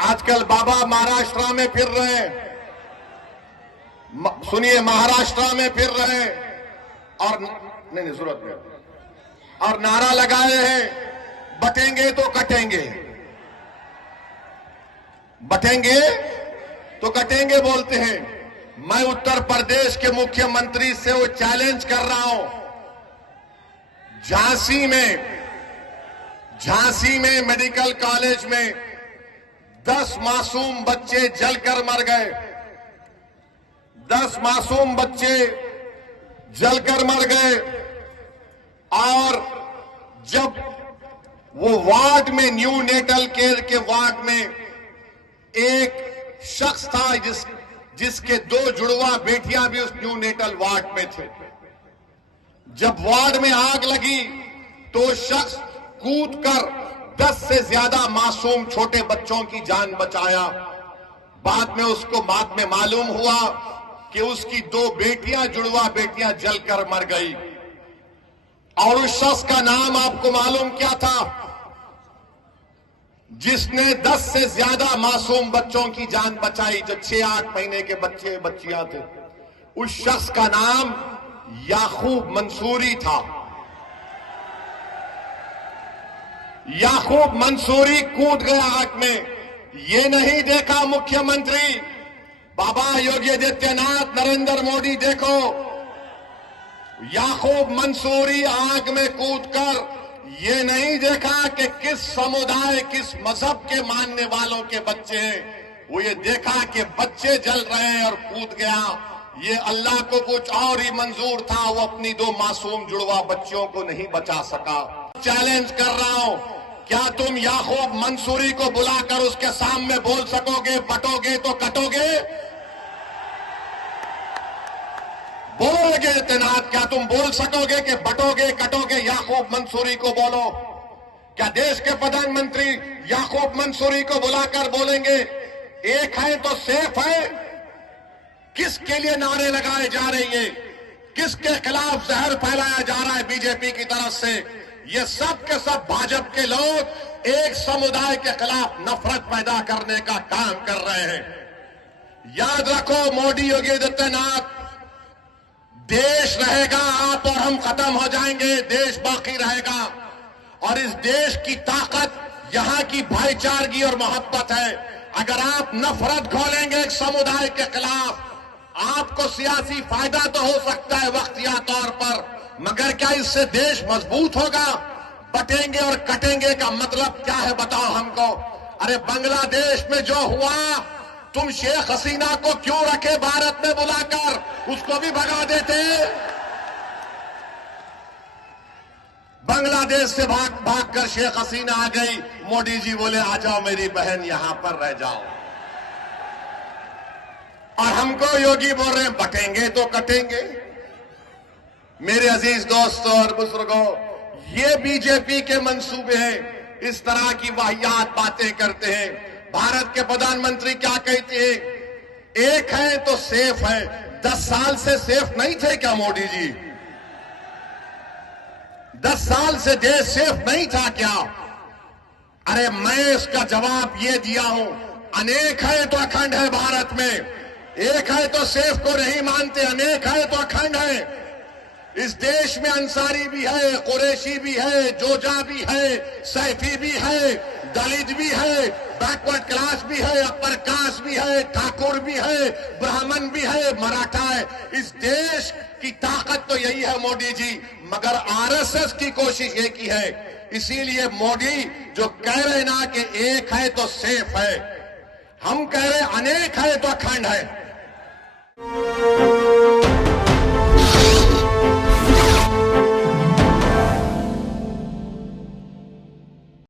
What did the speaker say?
आजकल बाबा महाराष्ट्र में फिर रहे हैं, सुनिए, महाराष्ट्र में फिर रहे हैं और नहीं जरूरत नहीं, और नारा लगाए हैं बटेंगे तो कटेंगे, बटेंगे तो कटेंगे बोलते हैं। मैं उत्तर प्रदेश के मुख्यमंत्री से वो चैलेंज कर रहा हूं। झांसी में मेडिकल कॉलेज में 10 मासूम बच्चे जलकर मर गए, 10 मासूम बच्चे जलकर मर गए। और जब वो वार्ड में, न्यू नेटल केयर के वार्ड में एक शख्स था जिसके 2 जुड़वा बेटियां भी उस न्यू नेटल वार्ड में थे। जब वार्ड में आग लगी तो शख्स कूदकर 10 से ज्यादा मासूम छोटे बच्चों की जान बचाया। बाद में मालूम हुआ कि उसकी 2 बेटियां, जुड़वा बेटियां जलकर मर गई। और उस शख्स का नाम आपको मालूम क्या था? जिसने 10 से ज्यादा मासूम बच्चों की जान बचाई, जो 6-8 महीने के बच्चे बच्चियां थे। उस शख्स का नाम याकूब मंसूरी था। याकूब मंसूरी कूद गया आग में। ये नहीं देखा मुख्यमंत्री बाबा योगी आदित्यनाथ, नरेंद्र मोदी, देखो याकूब मंसूरी आग में कूदकर ये नहीं देखा कि किस समुदाय, किस मजहब के मानने वालों के बच्चे हैं। वो ये देखा कि बच्चे जल रहे हैं और कूद गया। ये अल्लाह को कुछ और ही मंजूर था, वो अपनी 2 मासूम जुड़वा बच्चियों को नहीं बचा सका। चैलेंज कर रहा हूं, क्या तुम याकूब मंसूरी को बुलाकर उसके सामने बोल सकोगे बटोगे तो कटोगे? बोलोगे तैनात, क्या तुम बोल सकोगे कि बटोगे कटोगे? याकूब मंसूरी को बोलो। क्या देश के प्रधानमंत्री याकूब मंसूरी को बुलाकर बोलेंगे एक है तो सेफ है? किसके लिए नारे लगाए जा रहे हैं? किसके खिलाफ जहर फैलाया जा रहा है बीजेपी की तरफ से? ये सब के सब भाजपा के लोग एक समुदाय के खिलाफ नफरत पैदा करने का काम कर रहे हैं। याद रखो, मोदी, योगी आदित्यनाथ, देश रहेगा, आप और हम खत्म हो जाएंगे, देश बाकी रहेगा। और इस देश की ताकत यहां की भाईचारगी और मोहब्बत है। अगर आप नफरत घोलेंगे एक समुदाय के खिलाफ, आपको सियासी फायदा तो हो सकता है वक्तिया तौर पर, मगर क्या इससे देश मजबूत होगा? बटेंगे और कटेंगे का मतलब क्या है बताओ हमको। अरे बांग्लादेश में जो हुआ, तुम शेख हसीना को क्यों रखे भारत में बुलाकर? उसको भी भगा देते। बांग्लादेश से भाग कर शेख हसीना आ गई। मोदी जी बोले आ जाओ मेरी बहन, यहां पर रह जाओ। और हमको योगी बोल रहे हैं बटेंगे तो कटेंगे। मेरे अजीज दोस्तों और बुजुर्गों, ये बीजेपी के मंसूबे हैं। इस तरह की वाहियात बातें करते हैं। भारत के प्रधानमंत्री क्या कहते हैं? एक है तो सेफ है। 10 साल से सेफ नहीं थे क्या मोदी जी? 10 साल से देश सेफ नहीं था क्या? अरे मैं इसका जवाब ये दिया हूं, अनेक है तो अखंड है भारत में। एक है तो सेफ को नहीं मानते, अनेक है तो अखंड है। इस देश में अंसारी भी है, कुरैशी भी है, जोजा भी है, सैफी भी है, दलित भी है, बैकवर्ड क्लास भी है, अपर कास्ट भी है, ठाकुर भी है, ब्राह्मण भी है, मराठा है। इस देश की ताकत तो यही है मोदी जी, मगर आरएसएस की कोशिश ये की है। इसीलिए मोदी जो कह रहे ना कि एक है तो सेफ है, हम कह रहे अनेक है तो अखंड है।